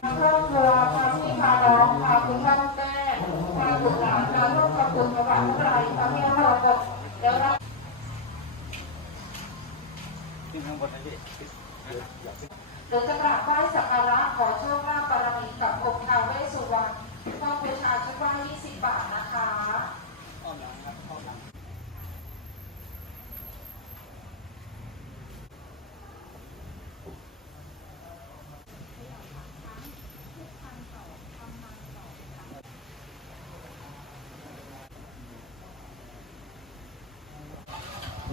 ครอบครัวพาพี่พาน้องพาคุณพ่อแม่พาบุตรหลานมาร่วมทำบุญถวายพระไตรพระเมียพระบบเดี๋ยวเราขึ้นข้างบนนะพี่หรือจะกราบไหว้สักการะขอโชคลาภบารมีกับองค์ท้าวเวสสุวรรณต้องบูชาชุดไหว้20 บาทนะคะ อ้อมหลังครับอ้อมหลัง นั่นหนูไป ล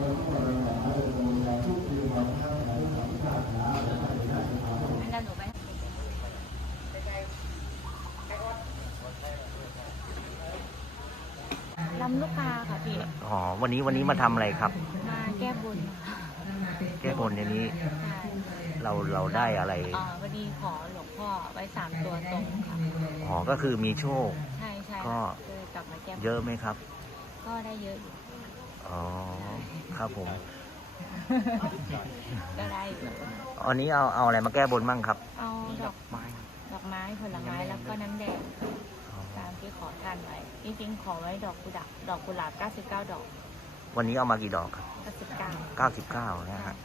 ำลูกกาค่ะพี่ อ๋อ วันนี้วันนี้มาทำอะไรครับ มาแก้บนค่ะแก้บนในนี้ใช่เราเราได้อะไรอ่าวันนี้ขอหลวงพ่อไว้สามตัวตรงค่ะ อ๋อ ก็คือมีโชค ใช่ใช่ก็เลยกลับมาแก้บนเยอะไหมครับ ก็ได้เยอะอยู่อ๋อ ครับผม ก็ได้อยู่อันนี้เอาเอาอะไรมาแก้บนมั่งครับเอาดอกไม้ดอกไม้ผลไม้แล้วก็น้ำแดงค่ะอ๋อตามที่ขอท่านไว้จริงๆขอไว้ดอกกุหลาบดอกกุหลาบ99 ดอก วันนี้เอามากี่ดอกครับ99 99นะฮะ